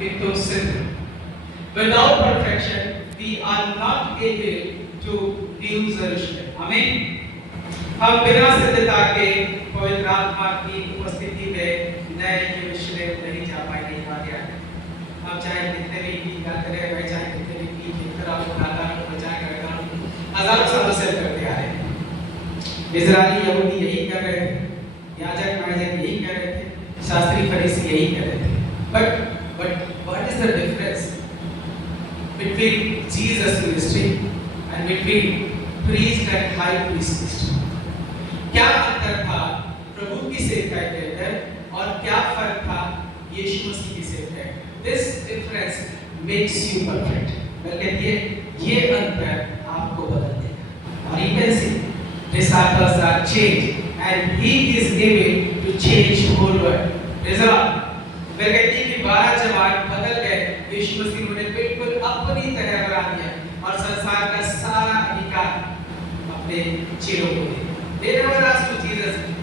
into sin. Without perfection, we are not able to view Jerusalem. Amen. हम बिना सिद्धता के पवित्र आत्मा की उपस्थिति में नए यरूशलेम नहीं जा पाएंगे। कहा गया है हम चाहे कितने भी गीत गाते रहे, मैं चाहे कितने भी गीत लिखकर आपको गाता हूँ, बजाय करता हजारों सालों से करते आ रहे हैं। इजरायली यहूदी यही कर रहे थे, याजक नायजक यही कर रहे थे, शास्त्री फरीसी यही कर रहे थे। But what is the difference between Jesus ministry and between priest and high priest? क्या अंतर था प्रभु की सेवकाई के अंदर और क्या फर्क था यीशु मसीह की सेवकाई? This difference makes you perfect. मैं कहती है ये अंतर आपको बदल देगा। और you can see disciples are changed and he is able to change whole world. Result मैं कहती हूँ कि 12 जवान बदल गए। यीशु मसीह ने उन्हें बिल्कुल अपनी तरह बना दिया और संसार का सारा अधिकार अपने चेलों को दिया। They never asked to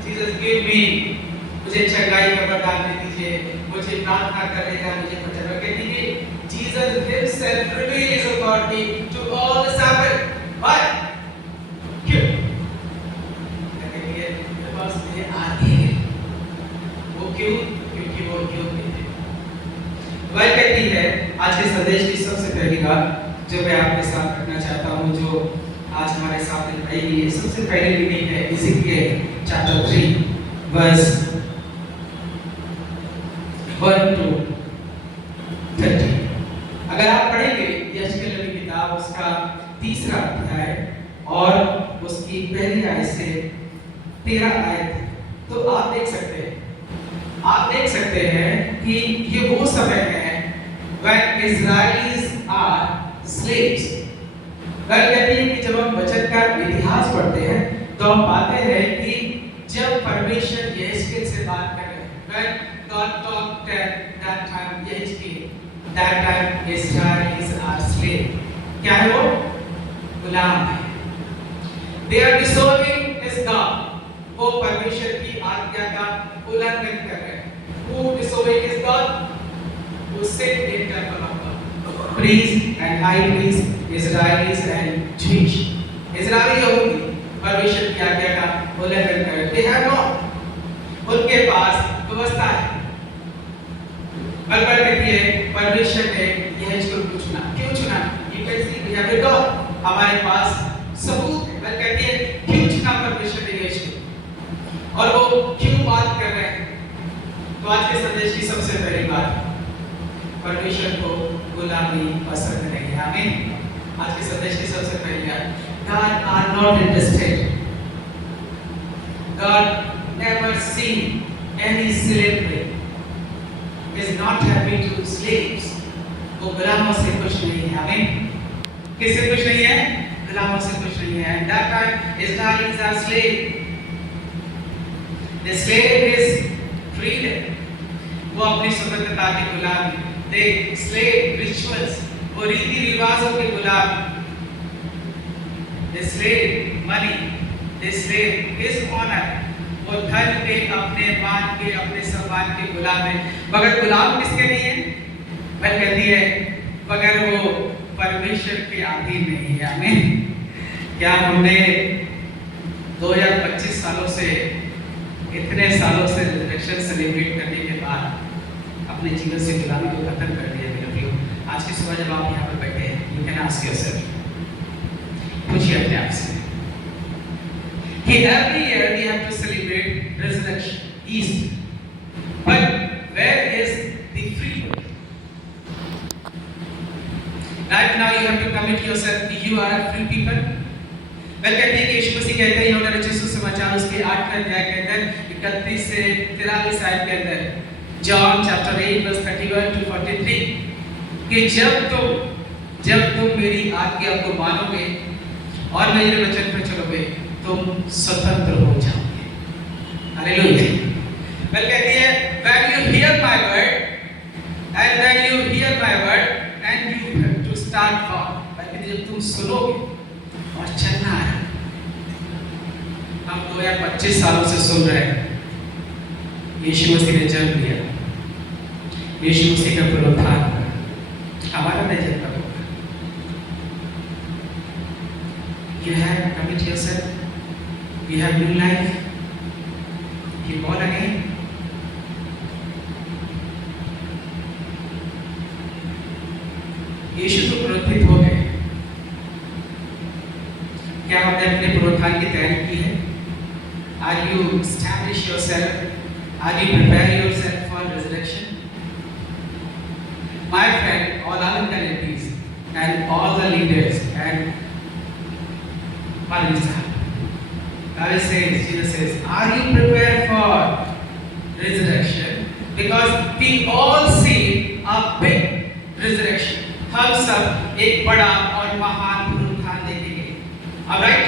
Jesus give me, मुझे चंगाई का वरदान दे दीजिए, मुझे प्रार्थना करने का मुझे वचन कहती है। Jesus himself revealed his authority to all the servants. Why? क्यों? कहती है because they are here. वो क्यों? क्योंकि वो योग्य थे। वह कहती है आज के संदेश की सबसे पहली बात जो मैं आपके साथ रखना चाहता हूँ, जो आज हमारे सामने पढ़ी गई है, सबसे पहली रीडिंग है इज़ेकियल चैप्टर 3 वर्स 1 to 30। अगर आप पढ़ेंगे यशकेल नबी की किताब उसका 3रा अध्याय और उसकी पहली आयत से 13 आयत, तो आप देख सकते हैं कि ये वो समय है when Israelis are slaves। वह कहती है कि जब हम वचन का इतिहास पढ़ते हैं तो हम पाते हैं कि जब परमेश्वर यहेजकेल से बात कर रहे हैं, when God talked at that time Yehezkel, that time Israelis are slave। क्या है वो? गुलाम है। They are disobeying his God। वो परमेश्वर की आज्ञा का उल्लंघन कर रहे हैं। Who disobeyed his God? Who sinned in temple of God? Priests and high priests, Israelis and Jewish। Israeli यहूदी परमेश्वर की आज्ञा का उल्लंघन कर रहे हैं। They have not। उनके पास व्यवस्था है। बलबल कहती है परमेश्वर ने यहेजकेल को चुना। क्यों चुना? You can see we have it all। हमारे पास सबूत है। बल कहती है क्यों चुना परमेश्वर ने यहेजकेल और वो क्यों बात कर रहे हैं? तो आज के संदेश की सबसे पहली बात, परमेश्वर को गुलामी पसंद नहीं है। आमीन। आज के संदेश की सबसे पहली बात, God are not interested। God never seen any slavery, is not happy to slaves। वो गुलामों से खुश नहीं है। आमीन। किससे खुश नहीं है? गुलामों से खुश नहीं है। That time Israelis are slave। The slave is freedom। वो अपनी स्वतंत्रता के गुलाम हैं। They slave rituals। वो रीति रिवाजों के गुलाम। They slave money। They slave his honor। वो धन के, अपने मान के, अपने सम्मान के गुलाम हैं। मगर गुलाम किसके नहीं है? वह कहती है मगर वो परमेश्वर के अधीन नहीं है। आमीन। क्या हमने 2025 सालों से, इतने सालों से रिजरेक्शन सेलिब्रेट करने के बाद अपने जीवन से गुलामी को खत्म कर दिया? मेरे प्रियो, आज की सुबह जब आप यहाँ पर बैठे हैं, you can ask yourself, पूछिए अपने आप से कि every year we have to celebrate resurrection, Easter, but where is the freedom? Right now you have to commit yourself that you are a free people। वह कहते हैं कि यीशु मसीह कहते हैं यूहन्ना रचित सुसमाचार उसके 8वें अध्याय के अंदर 31 से 43 आयत के अंदर, जॉन चैप्टर 8 वर्स 31 to 43, कि जब तुम मेरी आज्ञा को मानोगे और मेरे वचन पर चलोगे तुम स्वतंत्र हो जाओगे। हालेलुया। वह कहती है when you hear my word and you have to start walk। वह कहती है जब तुम सुनोगे और चलना है। हम 2025 सालों से सुन रहे हैं यीशु मसीह ने जन्म लिया, यीशु मसीह का पुनरुत्थान होगा, हमारा नहीं होगा। You have commit yourself, you have new life, you born again. यीशु तो पुनरुत्थित हो गए, क्या हमने अपने पुनरुत्थान की तैयारी की है? Are you establish yourself? Are you prepare yourself for resurrection? My friend, all our localities and all the leaders and Parisa, Jesus says, are you prepared for resurrection? Because we all see a big resurrection. हम सब एक बड़ा और महान पुनरुत्थान देखेंगे। Alright?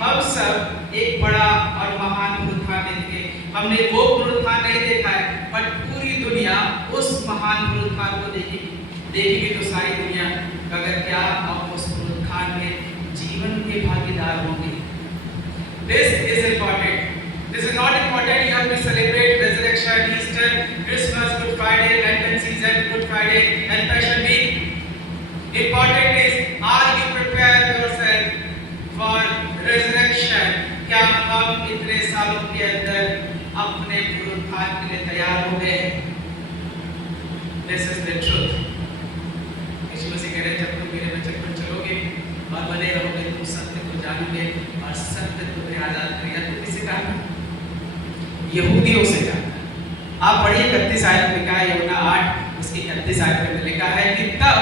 हम सब एक बड़ा और महान पुनरुत्थान देखेंगे। हमने वो पुनरुत्थान नहीं देखा है, पर पूरी दुनिया उस महान पुनरुत्थान को देखेगी तो सारी दुनिया अगर क्या हम उस पुनरुत्थान में जीवन के भागीदार होंगे। This is important. This is not important. You have to celebrate resurrection, Easter, Christmas, Good Friday, Lenten season, Good Friday, and Passion Week. Important is, are you prepared yourself for resurrection? क्या हम इतने सालों के अंदर अपने पुनरुत्थान के लिए तैयार हो गए? This is the truth. यीशु मसीह कह रहे हैं, जब तुम मेरे वचन पर चलोगे और बने रहोगे, तुम सत्य को जानोगे और सत्य तुम्हें आजाद करेगा। तो किससे जानना? यहूदियों से जानना। आप पढ़िए 31 आयत में लिखा है, यूहन्ना 8 उसकी 31 आयत में लिखा है कि तब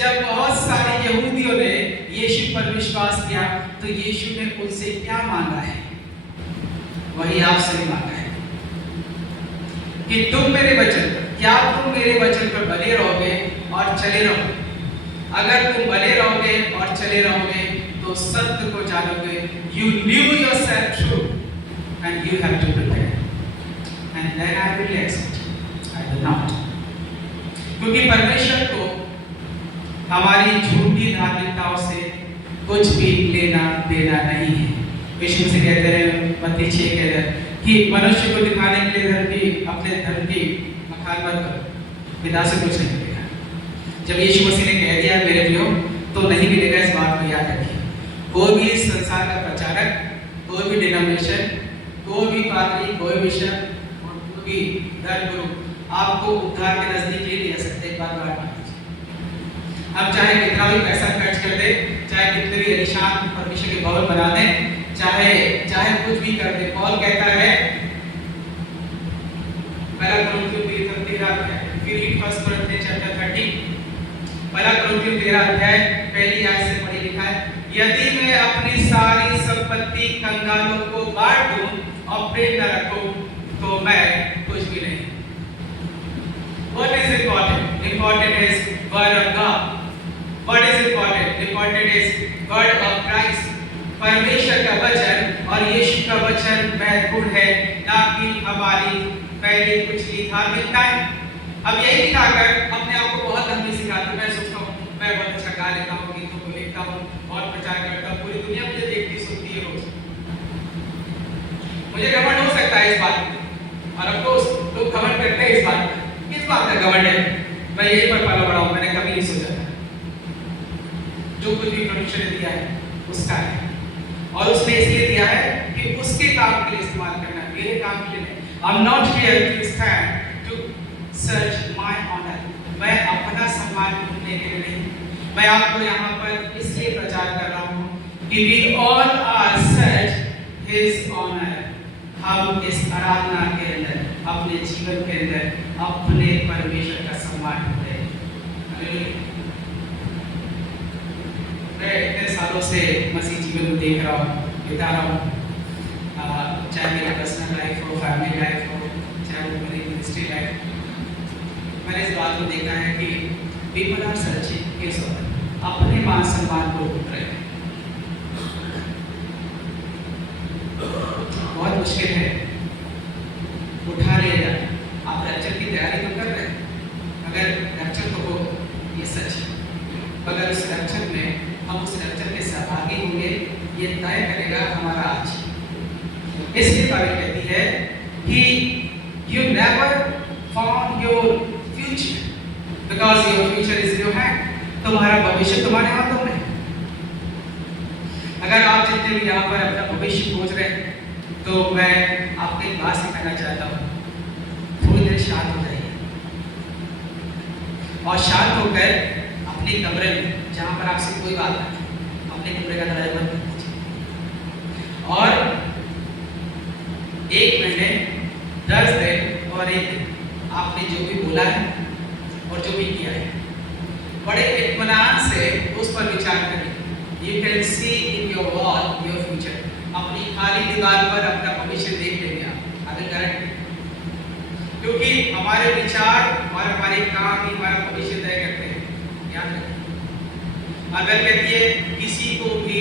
जब बहुत सारे यहूदियों ने यीशु पर विश्वास किया तो यीशु ने उनसे क्या मांगा है? वही आपसे भी मांगा है कि तुम मेरे वचन पर, क्या तुम मेरे वचन पर बने रहोगे और चले रहोगे? अगर तुम बने रहोगे और चले रहोगे तो सत्य को जानोगे। You knew yourself true and you have to prepare, and then I will accept, I will not. क्योंकि परमेश्वर को हमारी झूठी धार्मिकताओं से कुछ भी लेना देना नहीं है। यीशु से कहते हैं मत्ती 6 के अंदर कि मनुष्य को दिखाने के लिए अपने धर्म की बखान मत करो, पिता से कुछ नहीं मिलेगा। जब यीशु मसीह ने कह दिया मेरे प्रियो तो नहीं मिलेगा, इस बात को याद रखिए। कोई भी इस संसार का प्रचारक, कोई भी डिनोमिनेशन, कोई भी पादरी, कोई भी शब्द, कोई भी धर्मगुरु आपको उद्धार के नजदीक नहीं ले सकते। एक बात मान लीजिए, हम चाहे कितना भी पैसा खर्च कर दे, चाहे कितने भी आलीशान परमेश्वर के भवन बना दें, चाहे कुछ भी कर दे। पॉल कहता है पहला कोरिन्थियों 13 अध्याय पहली आयत से पढ़ी लिखा है, यदि मैं अपनी सारी संपत्ति कंगालों को बांट दूं और प्रेम न रखूं तो मैं कुछ भी नहीं। What is important? Important is word of God. What is important? Important is word of Christ. परमेश्वर का वचन और यीशु का वचन महत्वपूर्ण है, ना कि हमारी पहली कुचली धार्मिकताएं। अब यही दिखाकर अपने आप को बहुत धर्मी सिखाते, मैं सोचता हूँ मैं बहुत अच्छा गा लेता हूँ, गीतों को लिखता हूँ, बहुत प्रचार करता हूँ, पूरी दुनिया मुझे देखती सुनती है रोज। मुझे घमंड हो सकता है इस बात में, और अब तो लोग घमंड करते हैं इस बात में। किस बात का घमंड है? मैं यही पर पाला बड़ा हूँ, मैंने कभी नहीं सोचा था। जो कुछ भी परमेश्वर ने दिया है उसका है, और उसने इसलिए दिया है कि उसके काम के लिए इस्तेमाल करना, मेरे काम के लिए नहीं। I'm not here to stand to search my honor. मैं अपना सम्मान ढूंढने के लिए नहीं, मैं आपको यहाँ पर इसलिए प्रचार कर रहा हूँ कि we all are search His honor. हम इस आराधना के अंदर, अपने जीवन के अंदर अपने परमेश्वर का सम्मान ढूंढे। मैं इतने सालों से मसीह जीवन को देख रहा हूँ, बिता रहा हूँ, चाहे मेरा पर्सनल लाइफ हो, फैमिली लाइफ हो, चाहे वो मेरी मिनिस्ट्री लाइफ। मैंने इस बात को देखा है कि people are searching his honour, अपने मान सम्मान को ढूंढ रहे हैं। बहुत मुश्किल है उठा ले जाना। आप रैप्चर की तैयारी तो कर रहे हैं, अगर रैप्चर तो हो, ये सच है। अगर उस रैप्चर में हम उस रैप्चर के सहभागी होंगे, ये तय करेगा हमारा आज। इसलिए बाइबल कहती है कि you never for your future, because your future is your hand. तुम्हारा भविष्य तुम्हारे हाथों में। अगर आप जितने भी यहाँ पर अपना भविष्य खोज रहे हैं, तो मैं आपको एक बात सिखाना चाहता हूँ, थोड़ी देर शांत हो जाइए और शांत होकर अपने कमरे में, जहाँ पर आपसे कोई बात नहीं, अपने कमरे का दरवाजा बंद कर दीजिए और 1 महीने 10 दिन और 1 दिन आपने जो भी बोला है और जो भी किया है, बड़े इत्मीनान से उस पर विचार करिए। You can see in your wall your future. अपनी खाली दीवार पर अपना भविष्य देख लेंगे आप, अगर गारंटी, क्योंकि हमारे विचार और हमारे काम ही हमारा भविष्य तय करते हैं। याद रखिए। अगर कहती है किसी को भी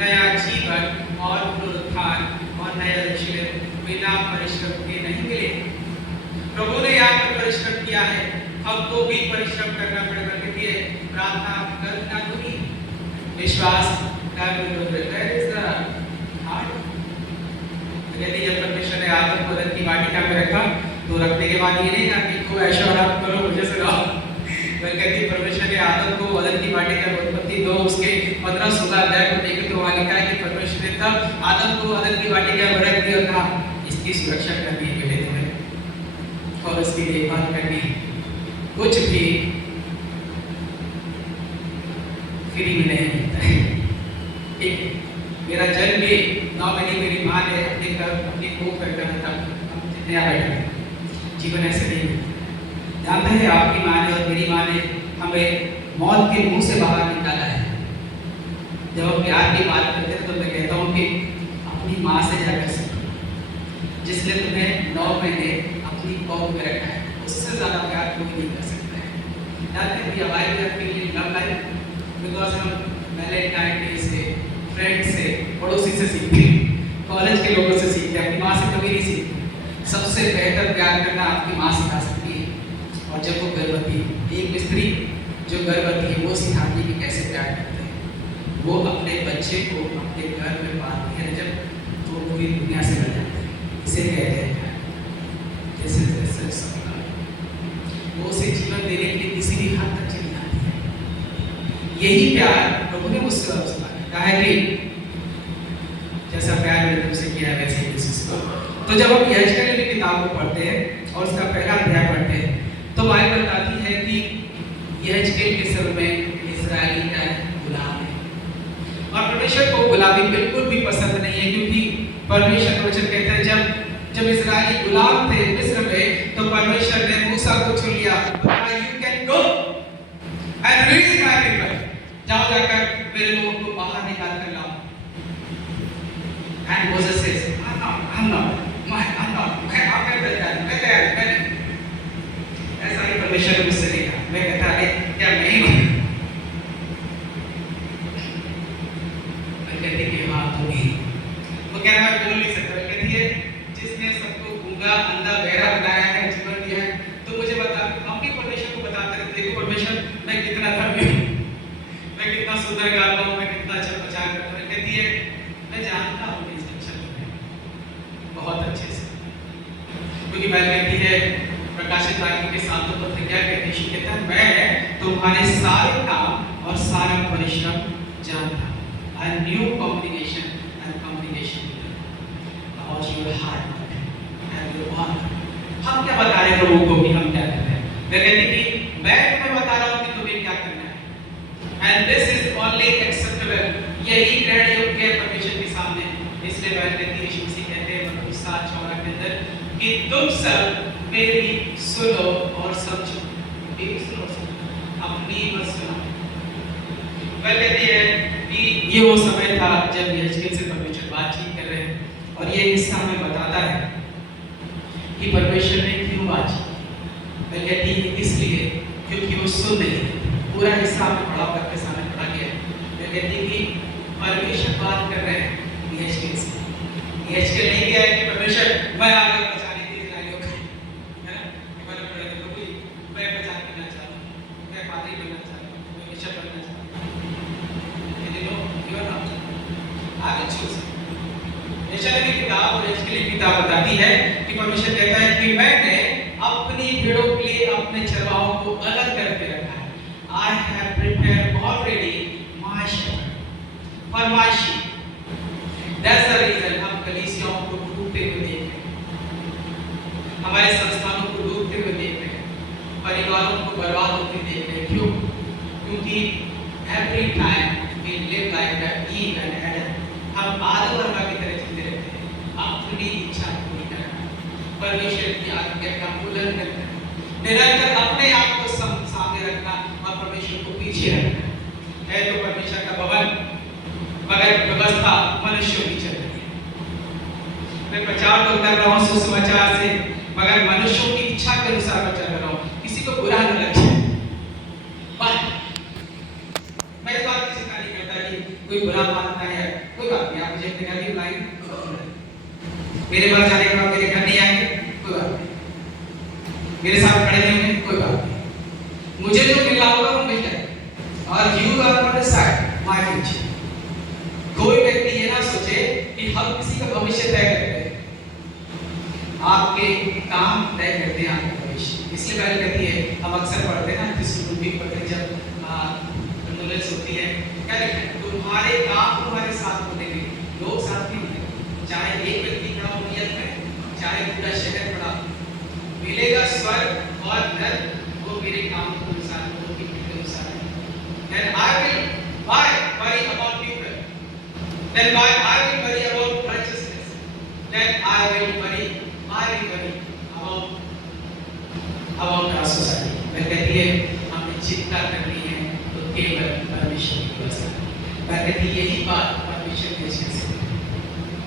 नया जीवन और पुनरुत्थान और नया रिश्ते बिना परिश्रम के नहीं मिले। प्रभु ने यहाँ पर परिश्रम किया है, हमको भी परिश्रम करना पड़ेगा। कहती है प्रार्थना करना दूरी, विश्वास का यदि जब परमेश्वर ने आदम को अदन की वाटिका में रखा, तो रखने के बाद ये नहीं कहा कि खूब ऐशो आराम करो मुझे सुनाओ। वह कहती परमेश्वर ने आदम को अदन की वाटिका में, उत्पत्ति 2 उसके 15-16 अध्याय को देखें तो वहाँ लिखा है कि परमेश्वर ने तब आदम को अदन की वाटिका में रख दिया और कहा इसकी सुरक्षा करनी है बेटे तुम्हें, और उसकी देखभाल करनी है, कुछ भी फ्री में नहीं मिलता है। ठीक, मेरा जन्म भी 9 महीने मेरी माँ ने अपनी कोख में करा था, जितने यहाँ बैठे, जीवन ऐसे नहीं मिलता। जानते हैं आपकी माँ ने और मेरी माँ ने हमें मौत के मुंह से बाहर निकाला है। जब हम प्यार की बात करते हैं तो मैं कहता हूँ कि अपनी माँ से क्या कर सकते हो, जिसने तुम्हें 9 महीने अपनी कोख में रखा है, उससे ज़्यादा प्यार कोई नहीं कर सकता है। जानते हैं कि हमारी फीलिंग लव लाइफ, बिकॉज हम वैलेंटाइन डे से, फ्रेंड से, पड़ोसी से सीखते हैं, कॉलेज के लोगों से सीखते हैं, अपनी माँ से कभी नहीं सीखते। सबसे बेहतर प्यार करना आपकी माँ सिखा सकती है, और जब वो गर्भवती है, एक स्त्री जो गर्भवती है वो सिखाती है कि कैसे प्यार करते हैं। वो अपने बच्चे को अपने घर में पालती है, जब तो पूरी दुनिया से लड़ जाते हैं। इसे कहते हैं प्यार। जैसे वो उसे जीवन देने के लिए किसी भी हद तक चली जाती है। यही प्यार प्रभु ने मुझसे कहा है कि जैसा प्यार मैंने तुमसे किया वैसे ही इसको। तो जब हम यहेजकेल की किताब को पढ़ते हैं और उसका पहला अध्याय पढ़ते हैं, तो बाइबल बताती है कि यहेजकेल के समय में इस्राएली क्या गुलाम है, और परमेश्वर को गुलामी बिल्कुल भी पसंद नहीं है, क्योंकि परमेश्वर का वचन कहता है जब इस्राएली गुलाम थे मिस्र में, तो परमेश्वर ने मूसा को चुन लिया, you can go and release my people, जाओ जाकर मेरे लोगों को बाहर निकाल कर लाओ। And Moses says I'm not, मैं आप कैसे जाएं, मैं तैयार नहीं। ऐसा ही परमेश्वर ने मुझसे नहीं कहा। मैं कहता है क्या मैं ही मैं कहती कि हाँ तुम ही। वो कह रहा है बोल नहीं सकता। कहती है जिसने सबको गूंगा अंधा बहरा बनाया है, जीवन दिया है, तो मुझे बता। हम भी परमेश्वर को बताते रहते, देखो परमेश्वर मैं कितना धर्मी हूँ, मैं कितना सुंदर गाता हूँ, मैं कितना अच्छा प्रचार करता हूँ। कहती है मैं जानता हूँ इस अक्षर में बहुत अच्छे से, क्योंकि बाइबल कहती है प्रकाशित वाक्य के 7 पत्र क्या कहती है, कहता है मैं तुम्हारे सारे काम और सारा परिश्रम जानता हूँ। I knew communication and communication about your hard work and your honor। हम क्या बता रहे हैं लोगों को कि हम क्या कर रहे हैं? मैं कहती कि मैं तुम्हें बता रहा हूँ कि तुम्हें क्या करना है। And this is only acceptable। यही ग्रहण योग्य है परमेश्वर के सामने। इसलिए बाइबल कहती है, यीशु मसीह कहते हैं मत्ती 7:14 के अंदर कि तुम सब मेरी सुनो और समझो। मेरी सुनो अपनी मत सुनो। वह कहती है कि ये वो समय था जब यहेजकेल से परमेश्वर बातचीत कर रहे हैं, और ये हिस्सा हमें बताता है कि परमेश्वर ने क्यों बातचीत की। वह कहती है इसलिए क्योंकि वो सुन नहीं। पूरा हिस्सा हमें पढ़ा करके सामने पढ़ा गया। वह कहती है कि परमेश्वर बात कर रहे हैं यहेजकेल से। यहेजकेल नहीं किया है कि परमेश्वर मैं आगे बचाने के लिए इस्राएलियों को, है ना, इबादत पढ़े तो कोई मैं बचा करना चाहता हूँ, मैं पादरी बनना चाहता हूँ, मैं बिशप बनना चाहता हूँ। ये लो क्यों ना आगे चूज। यशायाह की किताब और यहेजकेल की किताब बताती है कि परमेश्वर कहता है कि मैंने अपनी अपनी भेड़ों के लिए अपने चरवाहों को अलग करके रखा है। I have prepared already my shepherd for my sheep. That's the reason हम कलीसियाओं को डूबते हुए देख रहे हैं, हमारे संस्थानों को डूबते हुए देख रहे हैं, परिवारों को बर्बाद होते देख रहे हैं। क्यों? क्योंकि every time we live like the Eve and Adam, हम आदम और हवा की तरह जीते रहते हैं, अपनी इच्छा पूरी करना, परमेश्वर की आज्ञा का उल्लंघन करना, निरंतर अपने आप को सामने रखना और परमेश्वर को पीछे रखना है तो परमेश्वर का भवन, मगर व्यवस्था मनुष्यों की चल रही है। मैं प्रचार तो कर रहा हूँ सुसमाचार से, मगर मनुष्यों की इच्छा के अनुसार मैं चल रहा हूँ, किसी को बुरा न लगे। मैं इस बात की चिंता नहीं करता कि कोई बुरा मानता है, कोई बात नहीं, आप मुझे अपने घर नहीं बुलाएंगे, मेरे पास जाने के बाद मेरे घर नहीं आएंगे, कोई बात नहीं, मेरे साथ खड़े नहीं होंगे, कोई बात नहीं, मुझे जो मिलना होगा वो मिल जाएगा। और you are not decide my future. कोई व्यक्ति ये ना सोचे कि हम किसी का भविष्य तय करते हैं, आपके काम तय करते हैं आपका भविष्य। इसलिए पहले कहती है, हम अक्सर पढ़ते हैं ना, किसी को भी पढ़ते जब एम्बुलेंस होती है, क्या लिखा है? तुम्हारे काम तुम्हारे साथ होंगे, लोग साथ नहीं होंगे, चाहे एक व्यक्ति खड़ा हो नियत में, चाहे पूरा शहर खड़ा हो, मिलेगा स्वर्ग और नरक वो मेरे काम के अनुसार, वो के अनुसार है। Then I will worry about people. Then I will worry about righteousness. Then I will worry about our society. मैं कहती है हमें चिंता करनी है तो केवल परमेश्वर की व्यवस्था। मैं कहती यही बात परमेश्वर के जैसे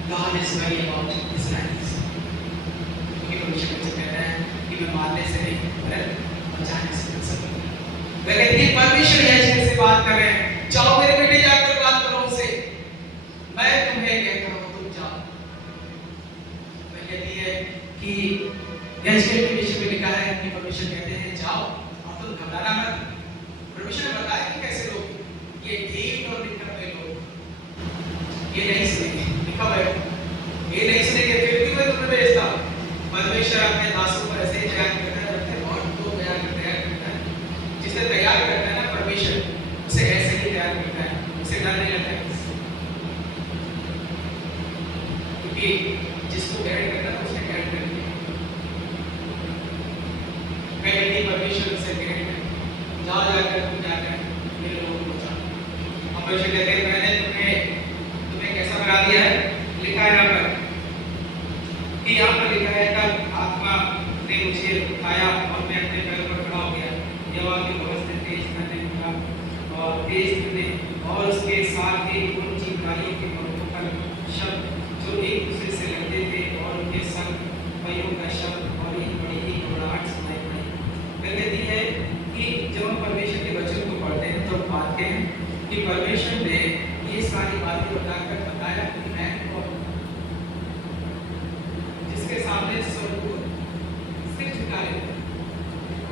God is worry about his lives. क्योंकि परमेश्वर मुझे कहता है कि मैं मारने से नहीं पर जाने से बच सकता हूँ। मैं कहती है परमेश्वर यह से बात कर रहे हैं, जाओ मेरे बेटे जाकर बात करो उनसे, मैं तुम्हें कहता हूँ तुम जाओ। मैं कहती है कि यह के विषय में लिखा है कि परमेश्वर कहते हैं जाओ और तुम घबराना मत। परमेश्वर ने बताया कि कैसे लोग ये ढीठ और निकट में लोग ये नहीं सुनेंगे, लिखा है ये नहीं सुनेंगे, फिर भी मैं तुम्हें भेजता हूँ। परमेश्वर अपने दासों पर ऐसे ही तैयार करता है और तो तैयार करता है, जिसे तैयार करता है ना परमेश्वर उसे ऐसे ही तैयार करता है, उसे डर नहीं लगता है, क्योंकि जिसको गाइड करता है उसे गाइड कर दिया। मैं कहती परमेश्वर से गाइड कर, जाओ जाकर तुम जाकर मेरे लोगों को बचाओ। और परमेश्वर कहते हैं मैंने तुम्हें कैसा बना दिया है, लिखा है यहाँ पर कि यहाँ पर लिखा है तब आत्मा ने मुझे उठाया और मैं अपने पैरों पर खड़ा हो गया। यहोवा की भवन से तेज करने लगा और तेज करने और उसके साथ ही उन चिंगारियों के मौतों पर शब्द जो एक दूसरे से लड़ते थे और उनके संग पहियों का शब्द और एक बड़ी ही घबराहट सुनाई पड़ी। वह कहती है कि जब हम परमेश्वर के वचन को पढ़ते हैं तो पाते हैं कि परमेश्वर ने ये सारी बातें बताकर बताया कि मैं कौन हूं, जिसके सामने स्वर्गदूत सिर झुका लेते हैं,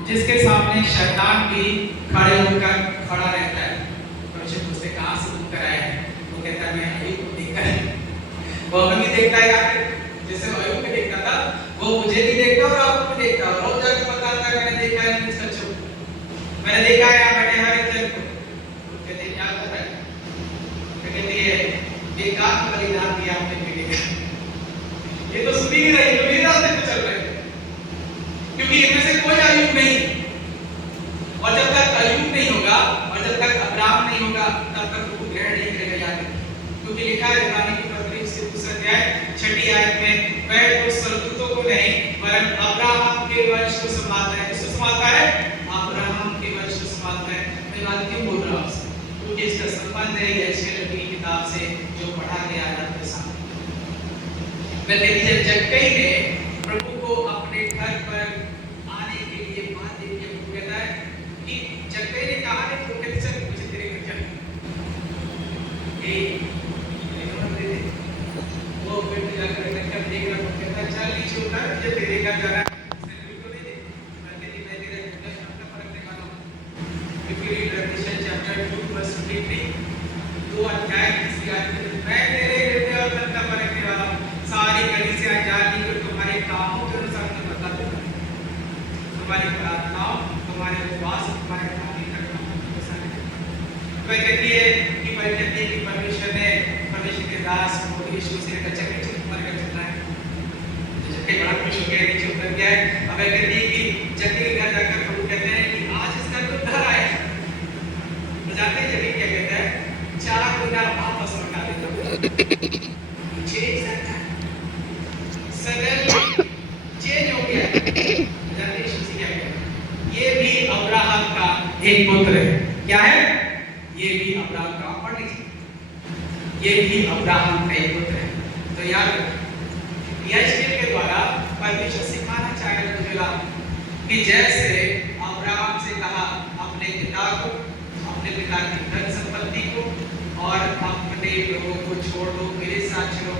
जिसके सामने शैतान भी खड़े होकर खड़ा रहता है। परमेश्वर उससे कहां से दूर कराया है, वो कहता है मैं अय्यूब को देखता है, वो हमें भी देखता है यार, जैसे अय्यूब को देखता था वो मुझे भी देखता और आपको भी देखता और रोज जाकर बताता है मैंने देखा है इन सच्चों, मैंने देखा है यहाँ बैठे हर एक जन को। कहते क्या कर रहा है, कहते ये एकांत बलिदान दिया आपने बेटे का, ये तो सुनी ही नहीं, तो मेरे रास्ते पे चल रहे हैं, क्योंकि इनमें से कोई अय्यूब नहीं, और जब तक अय्यूब नहीं होगा और जब तक अब्राहम नहीं होगा तब तक वो ग्रहण नहीं करेगा। याद रखिए, क्योंकि लिखा है इब्रानी की पत्री उसके 2 अध्याय 6 आयत में वह तो स्वर्गदूतों को नहीं वरन अब्राहम के वंश को संभालता है। किसको संभालता है? अब्राहम के वंश को संभालता है। मैं बात क्यों बोल रहा हूँ, क्योंकि इसका संबंध है यशायाह की किताब से जो पढ़ा गया है आपके सामने। मैं कहती जक्कई ने प्रभु को अपने घर पर आने के लिए बात देती है, वो कहता है कि जक्कई ने कहा है तो कहते चल मुझे तेरे घर जाना, वो फिर जाकर टक्कर देख रहा है, कहता चल नीचे उतर मुझे तेरे घर जाना है, इसे बिल्कुल नहीं दे। मैं कहती मैं तेरे घर अपना परखने वाला हूँ। If you read Revelation chapter 2 verse 23, 2 अध्याय 30 आयत में मैं तेरे हृदय और मन का परखने वाला हूँ, सारी कलीसिया जानी और तुम्हारे कामों के अनुसार मैं बता दूंगा। तुम्हारी प्रार्थनाओं, तुम्हारे उपवास, तुम्हारे धार्मिक कर्मों वह कहती है कि परमेश्वर ने परमेश्वर के दास को यीशु मसीह ने कच्चा नीचे ऊपर कर चलना है। जबकि बड़ा खुश हो गया, नीचे उतर गया है। अब वह कहती है कि जबकि घर जाकर प्रभु कहते हैं कि आज इसका तो उद्धार आया। तो जाते हैं जबकि क्या कहता है, 4 गुना वापस लौटा देता हूँ। चेंज करता है, सडनली चेंज हो गया। जाते हैं यीशु मसीह क्या कहता है, ये भी अब्राहम का एक पुत्र है। क्या है? ये भी अब्राहम का, पढ़ लीजिए, ये भी अब्राहम का एक पुत्र है। तो याद रखिए, यशकेल के द्वारा परमेश्वर सिखाना चाह रहे मुझे कि जैसे अब्राहम से कहा अपने पिता को, अपने पिता की धन संपत्ति को और अपने लोगों को छोड़ दो, मेरे साथ चलो,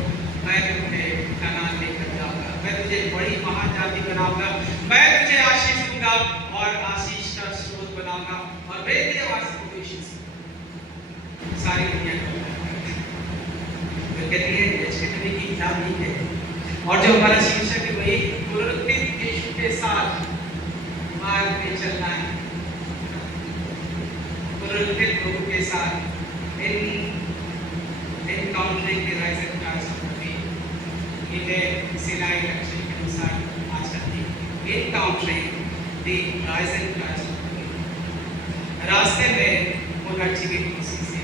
मैं तुम्हें कनान लेकर जाऊंगा, मैं तुझे बड़ी महान जाति बनाऊंगा, मैं तुझे आशीष दूंगा और आशीष का स्रोत बनाऊंगा और मेरे आवाज को सारी दुनिया को तो कहती है यशकेल की किताब नहीं है। और जो हमारा शीर्षक है वही पुनरुत्थित यीशु के साथ मार्ग में चलना है, पुनरुत्थित प्रभु के साथ encountering the rising Christ of the faith. ये सिनाई लक्ष्य के अनुसार आज का theme, encountering the rising Christ of the faith. रास्ते में पुनर्जीवित किसी से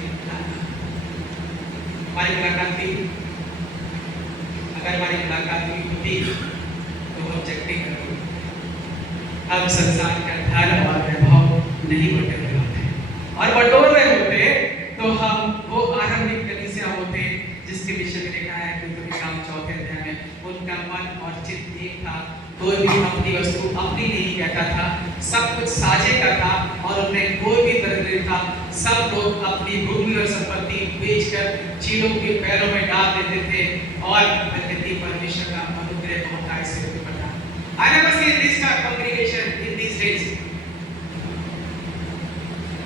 हमारी मुलाकात थी, अगर हमारी मुलाकात हुई होती तो हम चकते करोगे, हम संसार का धर्म और वैभव नहीं बटोर रहे होते, और बटोर रहे होते तो हम वो आरंभिक कलीसिया होते जिसके विषय में लिखा है कि उनके काम 4 अध्याय में उनका मन और चित्त एक था, कोई भी अपनी वस्तु अपनी नहीं कहता था, सब कुछ साझे का था और उनमें कोई भी दरिद्र था। सब लोग अपनी भूमि और संपत्ति बेचकर चीलों के पैरों में डाल देते थे और प्रकृति परमेश्वर का अनुग्रह बहुतायत से उनके पर था। I never seen this kind of congregation in these days.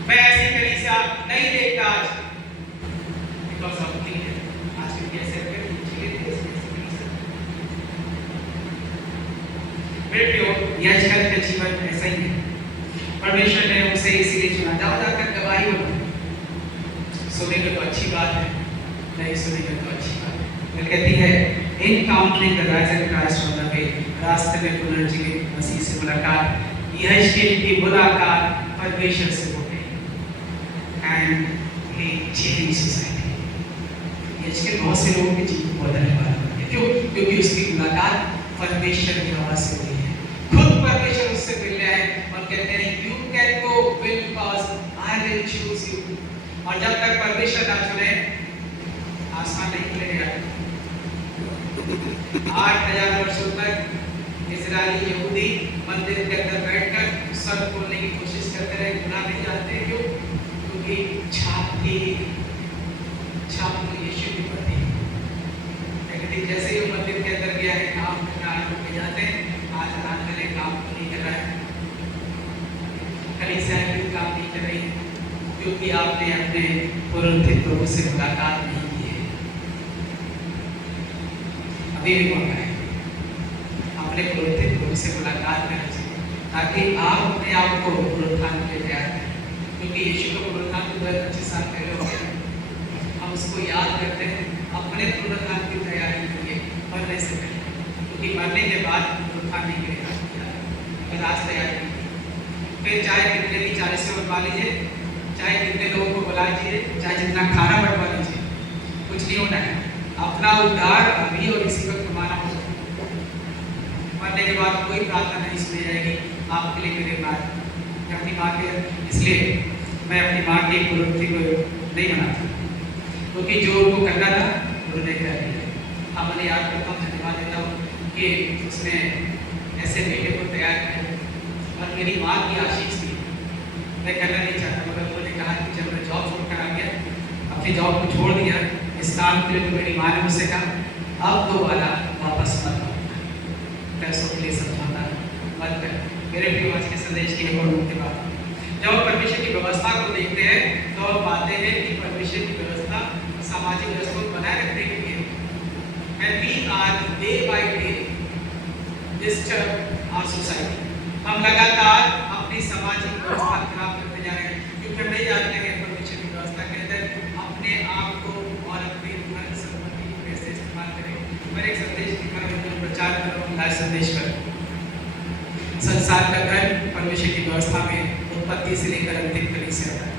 मैं ऐसी कलीसिया नहीं देखता आज, because of the आज के कैसे मेरे प्रियो, यशकेल का जीवन ऐसा ही है। परमेश्वर ने उसे इसीलिए चुना, जाओ जाकर गवाही दो। सुनेंगे तो अच्छी बात है, नहीं सुनेंगे तो अच्छी बात है। वो कहती है encountering the rising Christ on the way, रास्ते में पुनर्जीवित मसीह से मुलाकात। यशकेल की मुलाकात परमेश्वर से हो गई एंड ही चेंज सोसाइटी। यशकेल बहुत से लोगों के जीवन को बदलने वाला है। क्यों? क्योंकि उसकी मुलाकात परमेश्वर की आवाज से हुई है। खुद परमेश्वर उससे मिलने आए और कहते हैं you can go because I will choose you. और जब तक परमेश्वर ना चुने आसमान नहीं खुलेगा। 8000 वर्षों तक इजरायली यहूदी मंदिर के अंदर बैठकर सर खोलने की कोशिश करते रहे, गुनाह नहीं जानते। क्यों? क्योंकि छाप यीशु की पड़ती है। लेकिन जैसे ही मंदिर के अंदर गया है, काम करना आरंभ हो जाते हैं, आज आराम करने काम नहीं कर रहा है, कलीसिया भी काम नहीं कर रही है, क्योंकि आपने अपने पुनरुत्थित प्रभु से मुलाकात नहीं की है। अभी भी मौका है अपने पुनरुत्थित प्रभु से मुलाकात करना चाहिए, ताकि आप अपने आप को पुनरुत्थान के लिए तैयार करें। क्योंकि यीशु का पुनरुत्थान 25 साल पहले हो गया, हम उसको याद करते हैं अपने पुनरुत्थान की तैयारी के लिए मरने से पहले, क्योंकि मरने के बाद पुनरुत्थान नहीं करेगा। अगर आज तैयारी की, फिर चाहे कितने भी 40 से बनवा लीजिए, चाहे कितने लोगों को बुला लीजिए, चाहे जितना खाना बनवा लीजिए, कुछ नहीं होना है। अपना उद्धार अभी और इसी वक्त हमारा हो। मरने के बाद कोई प्रार्थना नहीं सुनी जाएगी आपके लिए, मेरे बाद अपनी माँ के, इसलिए मैं अपनी माँ की पुनरुत्थान को नहीं मनाता, क्योंकि जो उनको करना था उन्होंने कर दिया। हाँ, मैंने याद करता हूँ, धन्यवाद देता हूँ कि उसने ऐसे बेटे को तैयार किया और मेरी माँ की आशीष थी। मैं करना नहीं चाहता, मगर उन्होंने कहा कि जब मैं जॉब छोड़कर आ गया, अपनी जॉब को छोड़ दिया इस काम के लिए, तो मेरी माँ ने मुझसे कहा अब दोबारा वापस मत आओ, पैसों के लिए समझौता मत कर। मेरे प्रिय, आज के संदेश की एक और मुख्य बात, जब हम परमेश्वर की व्यवस्था को देखते हैं तो हम पाते हैं कि परमेश्वर की व्यवस्था सामाजिक व्यवस्था को बनाए रखने के लिए and we are day by day disturb our society। हम लगातार अपनी सामाजिक व्यवस्था खराब करते जा रहे हैं, क्योंकि हम नहीं जानते हैं परमेश्वर की व्यवस्था के अंदर अपने आप को और अपनी धन संपत्ति को कैसे इस्तेमाल करें। मैं एक संदेश दिखा रहा हूँ, प्रचार कर रहा हूँ लाइव संदेश पर। संसार का धन परमेश्वर की व्यवस्था में उत्पत्ति से लेकर अंतिम कलीसिया तक।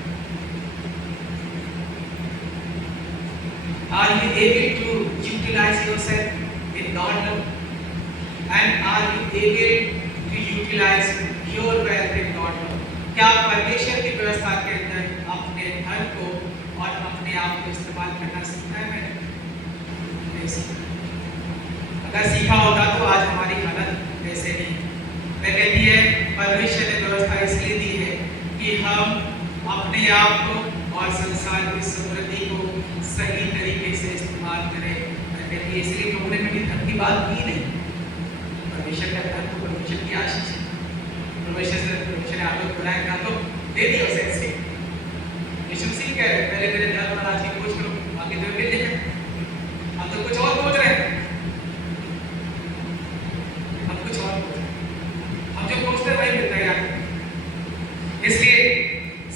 Are you able to utilize yourself in God's love? And are you able to utilize your wealth in God's love? क्या परमेश्वर की व्यवस्था के अंदर अपने धन को और अपने आप को इस्तेमाल करना सीखा है मैंने? नहीं सीखा। अगर सीखा होता तो आज हमारी हालत ऐसे नहीं। मैं कहती है परमेश्वर ने व्यवस्था इसलिए दी है कि हम अपने आप को और संसार की समृद्धि को सही तरीके से इस्तेमाल करें। मैं कहती है इसलिए लोगों ने कभी धन की बात की नहीं। परमेश्वर का धन तो परमेश्वर की आशीष है। परमेश्वर ने आपको बुलाया, कहा तो दे दिया उसे ऐसे। यीशु मसीह कह रहे हैं पहले मेरे धन और आज की खोज करो, बाकी तुम्हें मिल जाएगा। हम तो कुछ और खोज रहे हैं, हम कुछ और खोज रहे हैं। हम जो खोजते हैं वही मिलता है यार। इसलिए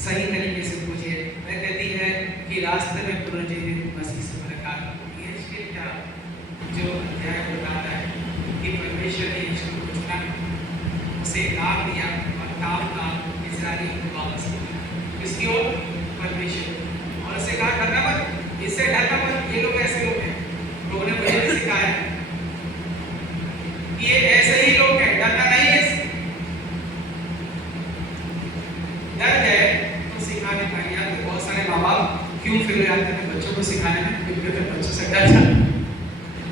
सही तरीके से खोजिए। मैं कहती है कि रास्ते में पुनर्जीवित मसीह से मुलाकात होगी। इसके क्या जो अध्याय बता रहा है कि परमेश्वर ने यीशु को चुना, उसे नाम दिया और काम का इजराइली को वापस किया। इसकी ओर परमेश्वर और उसे कहा डरना मत, इससे डरना मत। ये लोग ऐसे लोग हैं, लोगों ने मुझे भी सिखाया है कि ये ऐसे ही लोग हैं, डरना नहीं है। डर है तो सिखाने का यार तो बहुत सारे माँ बाप क्यों फिर जाते हैं बच्चों को सिखाने में, क्योंकि फिर बच्चों से डर जाते हैं।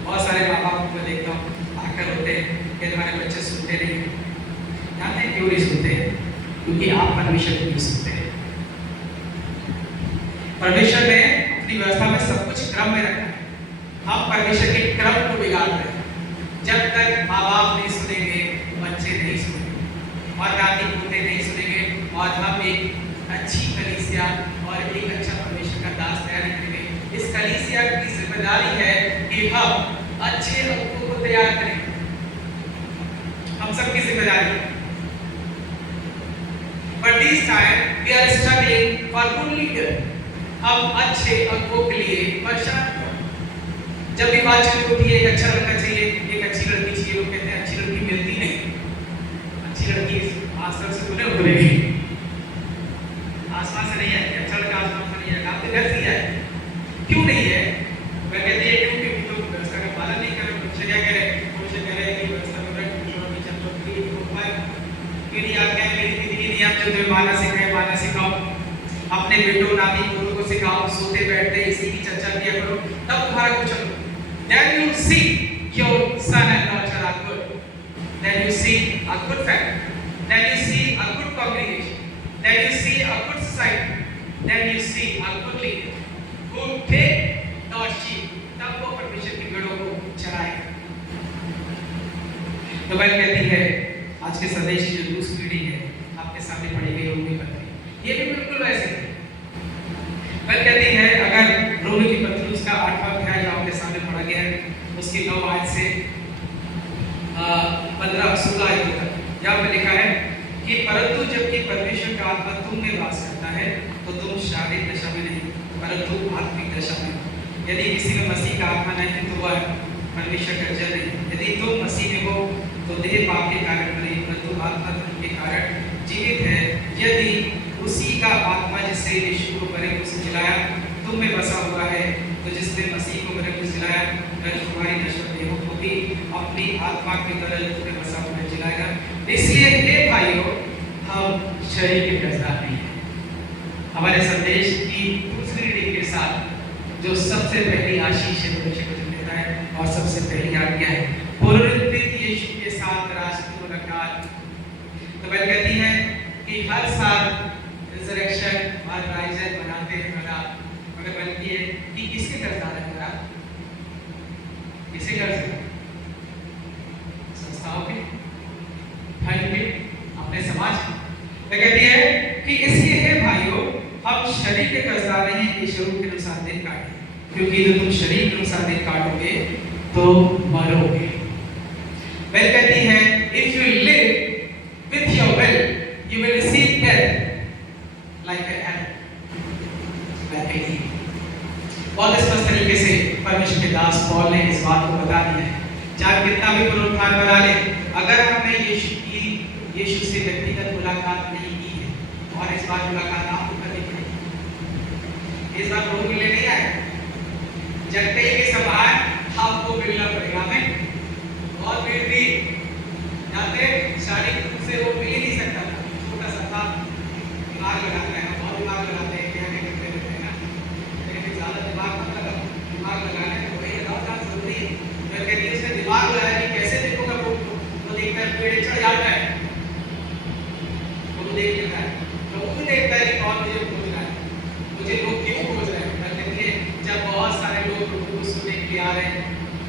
बहुत सारे माँ बाप को देखता हूँ आकर होते हैं कि हमारे बच्चे सुनते नहीं। जानते हैं क्यों नहीं सुनते? क्योंकि आप परमेश्वर को नहीं सुनते। परमेश्वर ने अपनी व्यवस्था में सब कुछ क्रम में रखा है। हम परमेश्वर के क्रम को बिगाड़ रहे हैं। जब तक माँ बाप नहीं सुनेंगे, बच्चे नहीं सुनेंगे और नाती पोते नहीं सुनेंगे और हम एक अच्छी कलीसिया और एक अच्छा परमेश्वर का दास तैयार करेंगे। इस कलीसिया की जिम्मेदारी है कि हम अच्छे लोगों को तैयार करें। हम सबकी जिम्मेदारी है। But this time we are struggling for good leader. हम अच्छे अगुओं के लिए परेशान हैं। जब भी बातचीत होती है एक अच्छा लड़का चाहिए, एक अच्छी लड़की चाहिए, लोग कहते हैं अच्छी लड़की मिलती नहीं। अच्छी लड़की आसमान से तो नहीं उतरेगी, आसमान से नहीं आएगी। अच्छा लड़का आसमान से नहीं आएगा, आपके घर से ही आएगा। क्यों नहीं है? मैं कहती है क्योंकि तुम व्यवस्था का पालन नहीं कर रहे। मुझे क्या कह रहे हैं? मुझे कह रहे हैं कि व्यवस्था में रख जो भी चल रहा है वो पाए। मेरी आज्ञा मेरी विधि की नियम जो तुम्हें माना सिखाए माना सिखाओ। अपने बेटों नाती पोतों को सिखाओ, सोते बैठते इसी की चर्चा किया करो, तब तुम्हारा कुछ होगा। Then you see your son and daughter are good. Then you see a good family. Then you see a good congregation. Then you see a good society. Then you see a good leader who take God's sheep. तब वो परमेश्वर की भेड़ों को चराएगा। तो मैं कहती है आज के संदेश की जो दूसरी पीढ़ी है आपके सामने पड़ी गई रोमी पत्री, ये भी बिल्कुल वैसे है। मैं कहती है अगर रोमी की पत्री उसका 8वां अध्याय जो आपके सामने पढ़ा गया है उसकी 9 आयत से 15-16 आयत तक यहाँ पे लिखा है कि परंतु जबकि परमेश्वर का आत्मा तुम में वास करता है तो तुम शारीरिक दशा में नहीं परंतु आत्मिक दशा में। यदि किसी में मसीह का आत्मा नहीं तो वह परमेश्वर का जन नहीं। यदि तुम मसीह में हो तो देह पाप के कारण नहीं परंतु आत्मा धर्म के कारण जीवित है। यदि उसी का आत्मा जिससे यीशु को मरे को जिलाया तुम में बसा हुआ है तो जिसने मसीह को मरे को जिलाया वह तुम्हारी नश्वर देहों को भी अपनी आत्मा के तरह तुम में बसा हुआ जिलाएगा। इसलिए हे भाइयों हम शरीर के कर्जदार नहीं हैं। हमारे संदेश की दूसरी रीढ़ के साथ जो सबसे पहली आशीष है परमेश्वर को देता है और सबसे पहली आज्ञा है पुनरुत्थित यीशु के साथ राष्ट्रीय मुलाकात। तो वह कहती है कि हर साल रिजरेक्शन और राइजर बनाते हैं मगर बनती है कि किसके कर्जदार है मेरा? किसके कर्ज है? संस्थाओं के, धन के, अपने समाज के। वह कहती है कि इसलिए है भाइयों हम शरीर के कर्जदार नहीं हैं कि शरीर के अनुसार दिन काटें, क्योंकि यदि तुम शरीर के अनुसार दिन काटोगे तो मरोगे। वह कहती है if you live with your बहुत स्पष्ट तरीके से परमेश्वर के दास पौल ने इस बात को बता दिया है। चाहे कितना भी पुनरुत्थान बना ले, अगर हमने यीशु से व्यक्तिगत मुलाकात नहीं की है, और इस बार मुलाकात आपको करनी पड़ेगी। इस बार प्रभु मिलने नहीं आए, जगते ही के समान आपको मिलना पड़ेगा। हमें और फिर भी जाते शारीरिक रूप से वो मिल ही नहीं सकता था, छोटा सा था, दिमाग लगाता है, बहुत दिमाग लगाते हैं, क्या करते रहते हैं ना, लेकिन ज़्यादा दिमाग मत लगाओ, दिमाग लगाने को वही लगाओ जहाँ जरूरी है। मैं कहती हूँ उसने दिमाग लगाया कि कैसे देखूंगा वो देखता है पेड़ चढ़ जाता है, वो देख लेता है, तो वो भी देखता है कि कौन मुझे खोज रहा है, मुझे लोग क्यों खोज रहे हैं। मैं कहती है जब बहुत सारे लोग प्रभु को सुनने के लिए आ रहे हैं,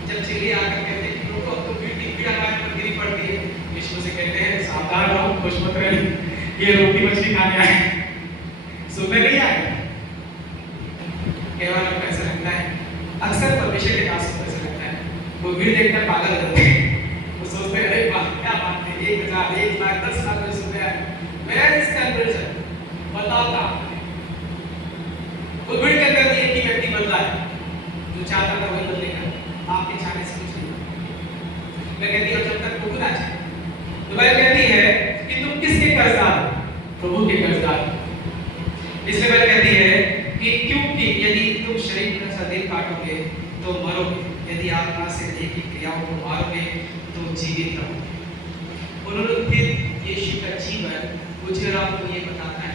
जब चेले आकर कहते हैं कि प्रभु अब तो भीड़ हमारे पर गिरी पड़ती है, यीशु से कहते हैं सावधान रहो, खुश मत रहना, ये रोटी मछली खाने आए, सुनने नहीं आए। कई बार हमको ऐसा लगता है, अक्सर परमेश्वर के दास को ऐसा लगता है, वो भीड़ देखकर पागल हो जाते हैं, वो सोचते हैं अरे वाह क्या बात है, 1000 1 लाख 10 लाख में सुन रहा है, वेयर इज कन्वर्जन, बताओ कहाँ। वो भीड़ के अंदर एक ही व्यक्ति बदला है, जो चाहता था वही बदलेगा, आपके चाहने से कुछ नहीं। मैं कहती हूँ जब तक प्रभु ना चाहे, तो बाइबल कहती है कि तुम किसके कर्जदार हो? प्रभु के कर्जदार। इसलिए बाइबल कहती है कि क्योंकि यदि तुम शरीर में सदैव काटोगे तो मरोगे, यदि आत्मा से एक ही क्रियाओं को मारोगे तो जीवित रहोगे। पुनरुत्थित यीशु का जीवन मुझे और आपको ये बताता है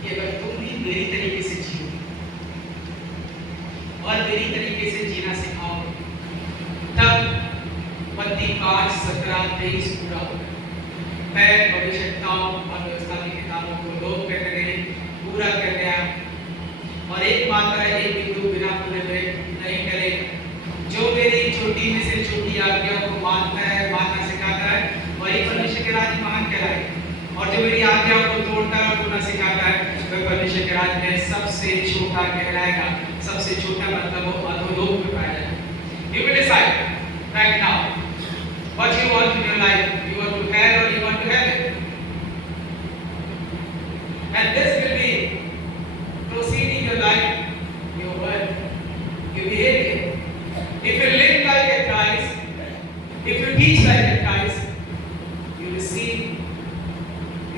कि अगर तुम भी मेरी तरीके से जियो और मेरी तरीके से जीना सिखाओगे, तब मत्ती 5:17-23 पूरा होगा। मैं भविष्यवक्ताओं और व्यवस्था की किताबों को लोप करने नहीं, पूरा करने आया, और एक मात्रा एक बिंदु बिना पूरे हुए नहीं करेगा। जो मेरी छोटी में से छोटी आज्ञाओं को मानना सिखाता है, वही परमेश्वर के राज्य महान कहलाएगा। और जो मेरी आज्ञाओं को तोड़ता है और तोड़ना सिखाता है, वह परमेश्वर के राज्य में सबसे छोटा कहलाएगा। सबसे छोटा मतलब वो अधोलोक में पाया जाएगा। You will decide right now what you want in your life. You want to hell or you want to heaven? And this will be proceeding your life, your word, your behavior. If you live like a Christ, if you teach like a Christ, you receive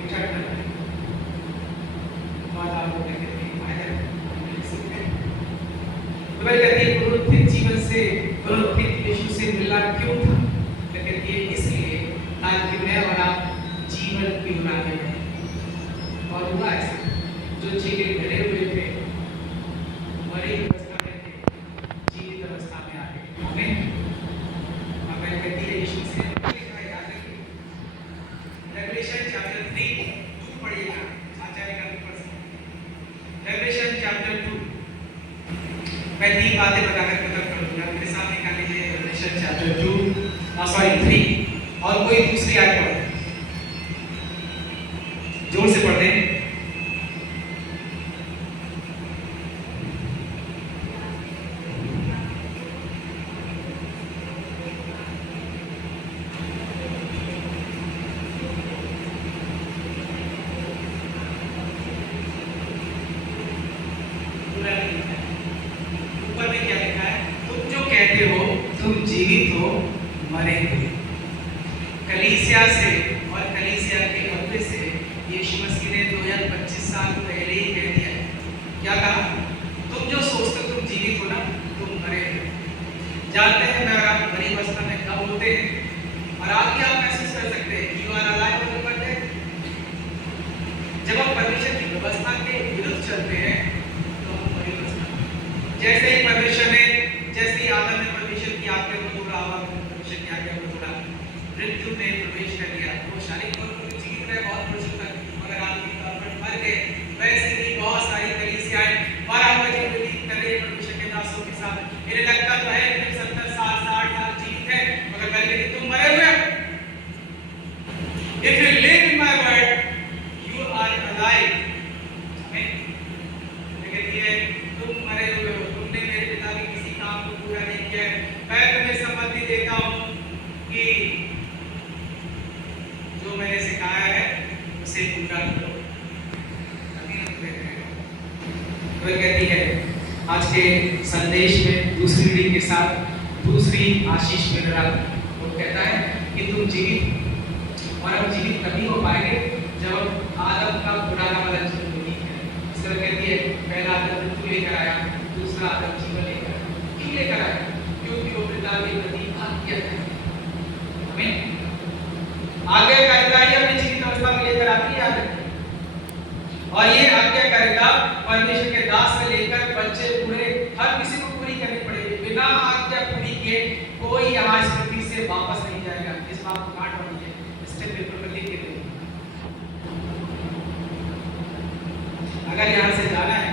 eternal life. God आपको कहते हैं फायदा है। तो मैं कहती हूँ पुनरुत्थित जीवन से, पुनरुत्थित यीशु से मिलना क्यों था? मैं कहती है इसलिए ताकि मैं और आप जीवन की उड़ाने में, और हुआ ऐसा, जो चीजें डरे हुए थे, मरी अवस्था में थे, जीवित अवस्था में आ गए। आमीन। अब मैं कहती है यीशु से लिखा है, याद रखिए रेवलेशन चैप्टर 3 2 पढ़िएगा, आचार्य का भी पढ़ सकते हैं। रेवलेशन चैप्टर 2, मैं 3 बातें बताकर खत्म कर दूंगा। मेरे साथ निकाल लीजिए रेवलेशन चैप्टर 3 और कोई दूसरी आयत पढ़, जोर से पढ़ दें। ऊपर में क्या लिखा है? तुम जो कहते हो तुम जीवित हो, मरे हुए। कलीसिया से और कलीसिया के अगुवे से यीशु मसीह ने 2025 साल पहले ही कह दिया है। क्या कहा? तुम जो सोचते हो तुम जीवित हो ना, तुम मरे हो। जानते हैं मैं और आप मरी अवस्था में कब होते हैं, और आगे आप महसूस कर सकते हैं यू आर अलाइव और यू आर डेड। जब हम परमेश्वर की व्यवस्था के विरुद्ध चलते हैं तो हम मरी अवस्था। जैसे ही परमेश्वर ने, जैसे ही आदम ने परमेश्वर की आज्ञा को तोड़ा, परमेश्वर की आज्ञा को तोड़ा, मृत्यु में प्रवेश कर लिया। वो शारीरिक तौर पर जीवित रहे बहुत वर्षों तक, मगर आत्मिक तौर पर मर गए। वैसे ही बहुत सारी कलीसियाएं 12 बजे विलीन कर रही परमेश्वर के दासों के साथ। इन्हें लगता तो है कि 70 साल 60 साल जीवित है, मगर मैं कहती तुम मरे हुए हो। If you live in my word, you are alive. तुम मरे हुए हो, तुमने मेरे पिता के किसी काम को पूरा नहीं किया है। मैं तुम्हें सम्मति देता हूँ कि जो मैंने सिखाया है उसे पूरा करो। वह कहती है आज के संदेश में दूसरी रीडिंग के साथ दूसरी आशीष मिल रहा है। वो कहता है कि तुम जीवित, और हम जीवित तभी हो पाएंगे जब हम आदम का पुराना वाला जीवन नहीं करें। इस तरह कहती है, पहला आदम मृत्यु लेकर आया, दूसरा आदम जीवन लेकर आया। क्यों लेकर आया? क्योंकि वो पिता के प्रति आज्ञाकारी है। हमें आज्ञाकारिता ही अपनी जीवित अवस्था में लेकर आती है आदम। और ये आज्ञाकारिता परमेश्वर के दास से लेकर बच्चे बूढ़े हर किसी को पूरी करनी पड़ेगी। बिना आज्ञा पूरी किए कोई यहाँ इस पृथ्वी से वापस नहीं जाएगा। इस बात को काट दीजिए, स्टेप पेपर पर लिख के दीजिए। अगर यहाँ से जाना है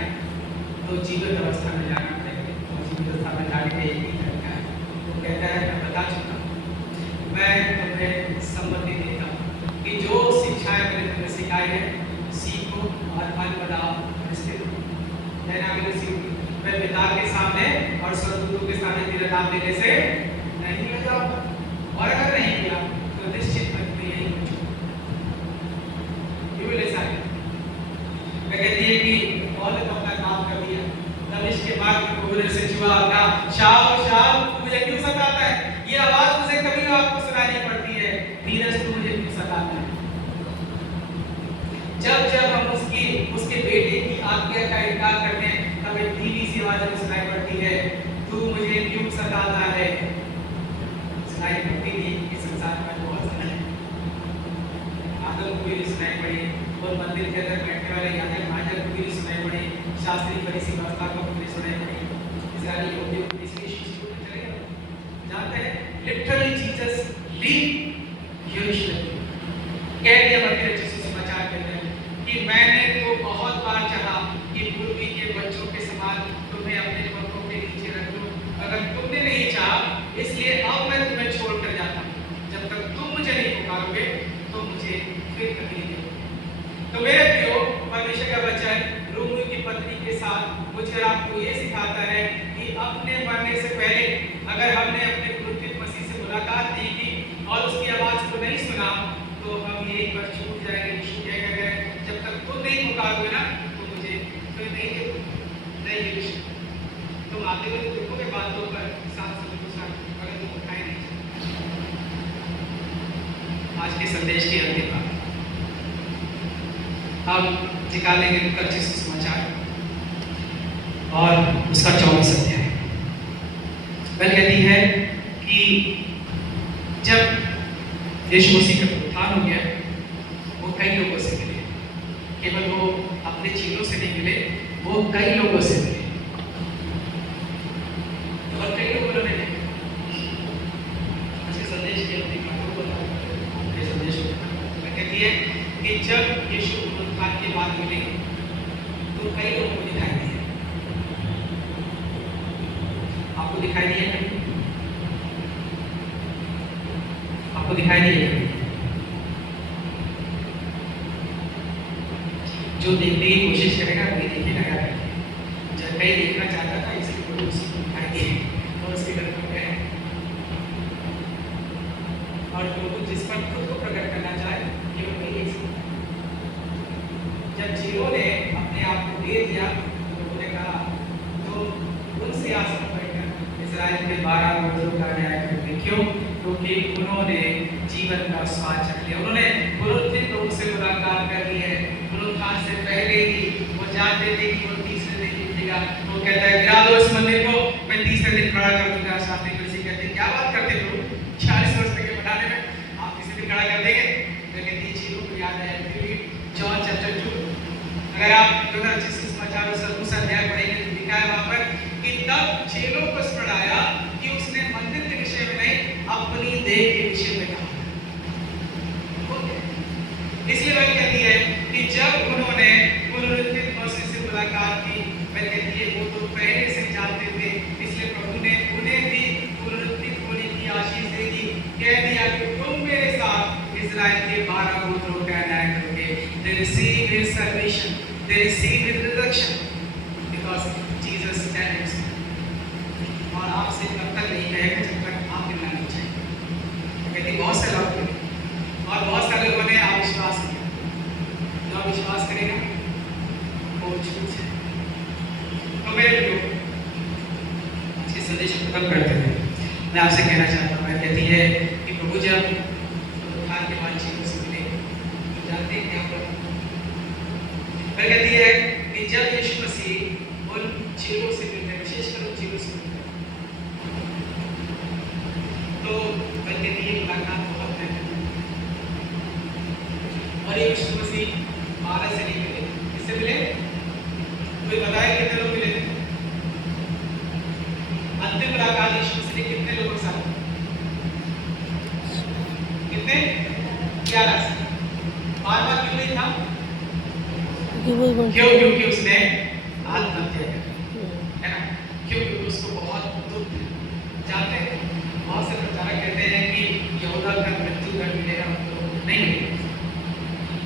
तो जीवित अवस्था में जाना पड़ेगा। और जीवित अवस्था में जाने का एक ही तरीका है, वो कहता है, मैं बता चुका हूँ, मैं तुम्हें सम्मति देता हूँ कि जो शिक्षाएं मैंने तुम्हें सिखाई है सीखो और फल बढ़ाओ। मैं पिता के सामने और स्वर्गदूतों के सामने तेरा नाम लेने से नहीं ले जाऊंगा, और अगर नहीं किया तो निश्चित मत में यही कुछ मैं कहती है कि औरत अपना काम कर दिया। तब इसके बाद प्रभु से जुआ का शाम शाम मुझे क्यों सताता है? ये आवाज मुझे कभी आपको सुनाई पड़ती है, नीरज तू मुझे क्यों सताता है? जब जब हम उसके बेटे की आज्ञा का इनकार करते हैं तब एक धीमी सी आवाज हमें सुनाई पड़ती है, तू मुझे क्यों सताता है? सुनाई पड़ती नहीं कि संसार में बहुत सारे आदम को भी सुनाई पड़ी, और मंदिर के अंदर बैठने वाले याजक महाजन को भी सुनाई पड़ी, शास्त्री फरीसी व्यवस्था को भी सुनाई पड़ी, इस्राएली यहूदियों को इसलिए शिष्यों ने चले गए। जानते हैं लिटरली जीसस लीव यरूशलेम कह दिया मंदिर समाचार कहते हैं कि मैंने तो बहुत बार चाहा कि पूर्वी के बच्चों के समान तुम्हें अपने पंखों के नीचे रख लूं, अगर तुमने नहीं चाहा, इसलिए अब मैं तुम्हें छोड़कर जाता हूं। जब तक तुम मुझे नहीं पुकारोगे तो मुझे फिर कभी नहीं देखोगे। तो मेरे प्रियो, परमेश्वर का वचन रोमियो की पत्री के साथ मुझे आपको ये सिखाता है कि अपने मरने से पहले अगर हमने अपने क्रूसित मसीह से मुलाकात नहीं की और उसकी आवाज को नहीं सुना तो हम यही पर छूट जाएंगे। यीशु कहेगा, जब तक तुम नहीं पुकारोगे ना तो मुझे फिर नहीं देखोगे। नहीं यीशु, तुम आते हुए देखोगे बातों पर साथ समुद्र साथ, अगर तुम उठाए नहीं। आज के संदेश की अंतिम बात हम निकालेंगे लूका सुसमाचार और उसका 24 अध्याय। वह कहती है कि जब यीशु मसीह का उत्थान हो गया, वो कई लोगों से मिले। केवल वो अपने चेलों से नहीं मिले, वो कई लोगों से मिले और कई लोगों ने संदेश के संदेश में कहती है कि जब यीशु उत्थान के बाद मिले तो कई लोगों को दिखाई दिए। आपको दिखाई दिए? आपको दिखाई दिए? जो देखने की कोशिश करेगा वही देखेगा। क्या जब कहीं देखना चाहता था इसलिए वो उसको दिखाई दिए और उसके घर पर गए, और जो जिस पर खुद को प्रकट करना चाहे केवल वही देख सकता। जब चेलों ने अपने आप को दे दिया तो उन्होंने कहा, तो उन सियासत पर इस्राएल के 12 मर्दों का न्याय करेंगे। क्यों? क्योंकि उन्होंने जीवन का स्वाद चख लिया। उन्होंने पुनरुत्थित लोगों से मुलाकात कर ली है। पुनरुत्थान से पहले ही वो जानते थे कि वो तीसरे दिन जीतेगा। वो कहता है, गिरा दो इस मंदिर को, मैं तीसरे दिन खड़ा कर दूंगा। शास्त्री फरीसी कहते हैं, क्या बात करते हो? 40 वर्ष तक के बनाने में आप तीसरे दिन खड़ा कर देंगे? तो कहती है, चीजों को याद है जॉन चैप्टर 2। अगर आप सुसमाचार उसका दूसरा अध्याय पढ़ेंगे तो लिखा है वहां पर कि तब चेलों को स्मरण आया कि उसने मंदिर के विषय में नहीं, अपनी देह के विषय में कहा। इसलिए वह कहती है कि जब उन्होंने पुनरुत्थित मसीह से मुलाकात की, वह कहती है वो तो पहले से जानते थे, इसलिए प्रभु ने उन्हें भी पुनरुत्थित होने की आशीष दे दी। कह दिया कि तुम मेरे साथ इस्राएल के 12 गोत्रों का न्याय करोगे। They receive his salvation, they receive his resurrection because Jesus stands. और आपसे तब तक नहीं कहेगा जब तक आप मिलना नहीं चाहिए। कहती बहुत से लोग और बहुत सारे लोगों ने अविश्वास किया। जो विश्वास करेगा वो छूट जाए। तो मेरे लोग संदेश खत्म करते हुए मैं आपसे कहना चाहता हूँ, मैं कहती है कि प्रभु जब उत्थान के बाद चीजों से मिले तो जानते हैं क्या हुआ। मैं कहती है कि जब यीशु मसीह उन चेलों से मिलते, विशेषकर उन चेलों से मिलते, तो मैं कहती है मुलाकात बहुत महत्वपूर्ण और ये यीशु मसीह 12 से नहीं मिले, किससे मिले? कोई बताए कितने लोग मिले थे? अंतिम मुलाकात यीशु मसीह ने कितने लोगों के साथ? कितने? 11 से। बार-बार क्यों नहीं था? क्योंकि उसने आत्महत्या की, है ना? क्योंकि उसको बहुत दुख था। जानते हैं बहुत से प्रचारक कहते हैं कि यहूदा का मृत्यु दंड मिलेगा, तो नहीं मिलेगा।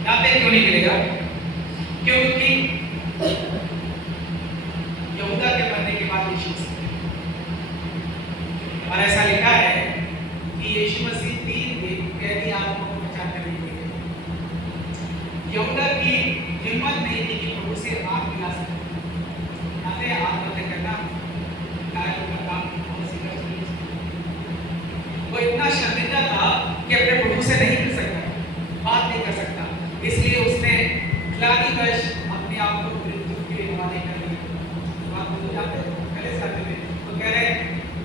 जानते हैं क्यों नहीं मिलेगा? क्योंकि यहूदा के मरने के बाद यीशु मसीह, और ऐसा लिखा है कि यीशु मसीह 3 दिन कैदी आत्मा को बचा कर नहीं गए। यहूदा की हिम्मत नहीं थी कि प्रभु से हाथ मिला सके। जानते हैं आत्महत्या करना कायरों का काम बहुत सीधा चीज। वो इतना शर्मिंदा था कि अपने प्रभु से नहीं मिल सकता, बात नहीं कर सकता, इसलिए उसने ग्लानिवश अपने आप को मृत्यु के हवाले कर दिया। बात बोल जाते हैं पहले साथ में तो कह रहे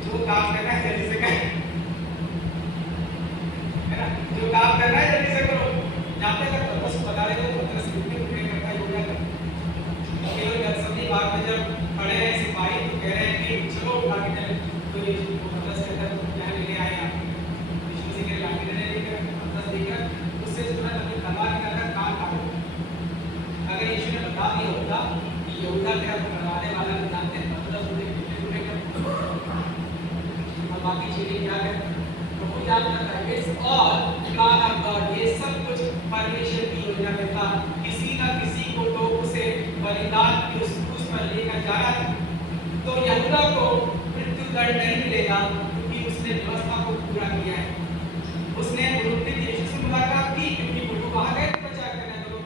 जो काम करना है जल्दी से कर, है ना? जो काम करना है जल्दी से करो। जानते हैं तो बस बता रहे हो मतलब सिर्फ पूरे करता योगा कर। केवल गतसमनी बाग में जब खड़े हैं सिपाही तो कह रहे हैं कि चलो उठा के चले, तो ये मतलब से अंदर क्या लेके आए आप? यीशु मसीह के लाके देने लेकर मतलब देखकर उससे सुना तभी तलवार निकालकर कान काटो। अगर यीशु ने बता दिया होता कि यहूदा क्या मरवाने वाला है, जानते हैं मतलब पूरे कर और बाकी चीजें क्या है प्रभु याद करता है। It's all plan of God, ये सब कुछ परमेश्वर की योजना में था। किसी ना किसी को तो उसे बलिदान की उस क्रूस पर लेकर जाना था। तो यहूदा को मृत्यु दंड नहीं मिलेगा क्योंकि उसने व्यवस्था को पूरा किया है। उसने पुनरुत्थित यीशु से मुलाकात की क्योंकि प्रभु कहा गए थे प्रचार करने दो,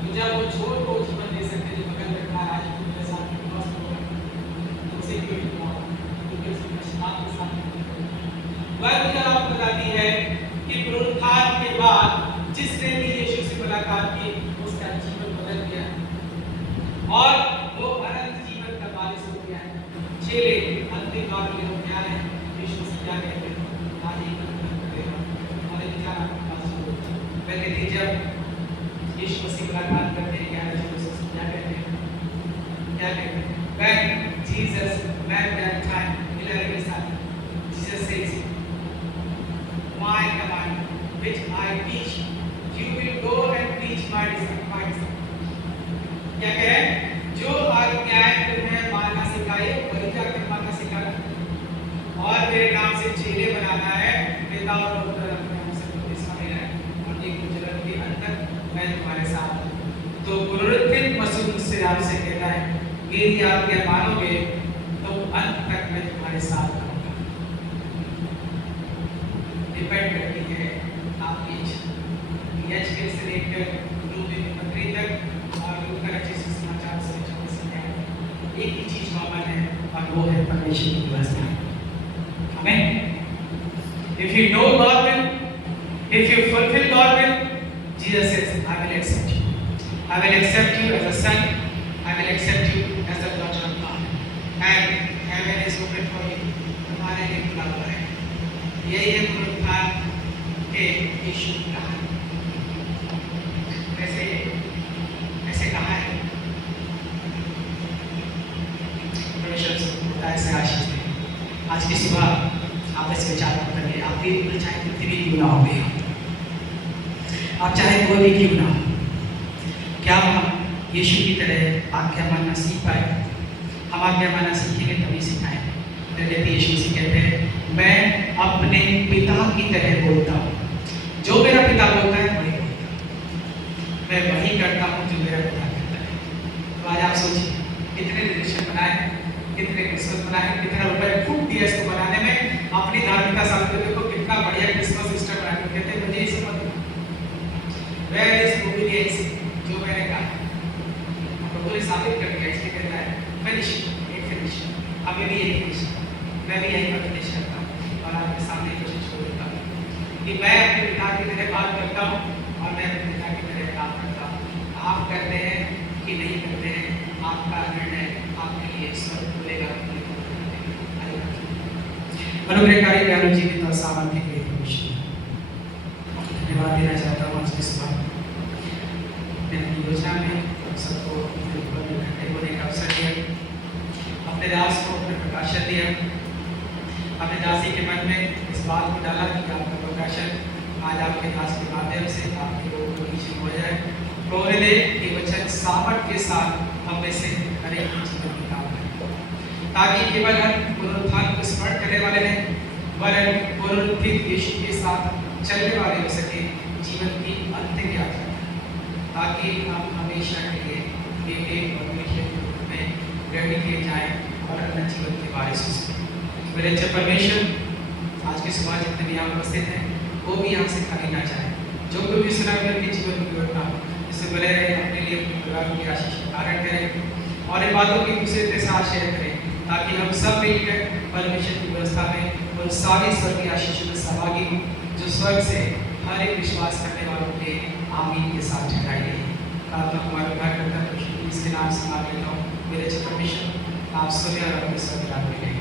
तो जब वो छोड़ को जीवन दे सकते जो बगल में खड़ा है उनके साथ व्यवस्था होगा उसे क्यों हुआ क्योंकि उसने पश्चाताप के साथ वह मुझे आपको बताती है कि पुनरुत्थान के बाद जिसने भी यीशु से मुलाकात की उसका जीवन बदल गया और वो अनंत जीवन का वारिस हो गया है। चेले अंतिम बार में लोग क्या है यीशु से क्या कहते हैं आज एक और एक क्या पहले थी जब यीशु मसीह मुलाकात करते हैं क्या कहते हैं when Jesus met that time 11 साल Jesus says my command which I teach you will go and preach my disciples। क्या कह रहे हैं? जो आज्ञाएं तुम्हें मानना सिखाई वही जाकर मानना सिखाना और मेरे नाम से चेले बनाना है। पिता और पुत्र अपने नाम से प्रतिष्ठा देना है और एक गुजरत के अंत मैं तुम्हारे साथ हूं। तो पुनरुत्थित मसीह मुझसे आपसे कहता है मेरी आज्ञा मानोगे तो अंत तक मैं तुम्हारे साथ रहूंगा। डिपेंड करती है आपकी इच्छा से लेकर लूका की पत्री तक और लूका रचित सुसमाचार से एक ही चीज कॉमन है और वो है परमेश्वर की व्यवस्था। आमीन। If you know God will, if you fulfill God will, Jesus says, I will accept you. I will accept you as a son. I will accept you as a daughter of God. And heaven is open for you. तुम्हारे लिए खुला हुआ है। यही है पुनरुत्थान के यीशु की कहानी। ऐसे कहा है परमेश्वर ऐसे आशीष दे। आज की सुबह आप इस विचार को करिए। आप भी चाहे कितनी भी क्यों ना हो गए, आप चाहे कोई भी क्यों ना हो, क्या हम यीशु की तरह आज्ञा मानना सीख पाए? हम आज्ञा मानना सीखेंगे तभी सिखाएं। कहते यीशु से कहते हैं मैं अपने पिता की तरह बोलता हूँ, जो मेरा पिता बोलता है वही बोलता हूँ, मैं वही करता हूँ जो मेरा पिता करता है। तो आज आप सोचिए कितने रिलेशन बनाए, कितने क्रिसमस बनाए, कितना रुपए फूट दिया इसको बनाने में, अपनी धार्मिकता साबित करने को कितना बढ़िया क्रिसमस सिस्टम बनाया। कहते हैं मुझे इसे मत वेयर इज ओबीडियंस, जो मैंने कहा प्रभु ने साबित कर दिया। इसलिए कहता है फिनिश, एक फिनिश, अभी भी एक फिनिश। मैं भी यही प्रतिनिधि करता हूँ और आपके सामने कुछ छोड़ देता हूँ कि मैं अपने पिता की तरह बात करता हूँ और मैं अपने पिता की तरह काम करता हूँ। आप करते हैं कि नहीं करते हैं, आपका निर्णय आपके लिए स्वर्ग खुलेगा। अनुग्रहकारी दयालु जीवित और सामर्थ्य के परमेश्वर, धन्यवाद देना चाहता हूँ आज के सुबह अपनी योजना में सबको इकट्ठे होने का अवसर दिया, अपने दास को अपना प्रकाशन दिया, अपने दासी के मन में इस बात को डाला कि आपका प्रकाशन आज आपके दास के माध्यम से आपके लोगों को नीचे हो जाए। प्रभु ने ये वचन सामर्थ के साथ हम में से हर एक जीवन में काम करें, ताकि केवल हम पुनरुत्थान को स्मरण करने वाले नहीं वरन पुनरुत्थित यीशु के साथ चलने वाले हो सके जीवन की अंतिम यात्रा, ताकि हम हमेशा के लिए एक परमेश्वर में रेडी किए जाएं और अपने जीवन के बारे में सोचें। मेरे अच्छे परमेश्वर, आज के सुबह जितने भी यहाँ उपस्थित हैं वो भी यहाँ से खाली ना जाए, जो कोई भी सुना उनके जीवन में योजना जिससे बने रहे, अपने लिए अपने परिवार की आशीष धारण करें और इन बातों की दूसरे के साथ शेयर करें, ताकि हम सब मिलकर परमेश्वर की व्यवस्था में उन सारी स्वर्गीय आशीषों में सहभागी हों जो स्वर्ग से हर एक विश्वास करने वालों के आमीन के साथ ठहराई गई। प्रार्थना हमारे उद्धार करता है इसके नाम से मांग लेता हूँ मेरे अच्छे परमेश्वर, आप सुने और अपने स्वर्ग में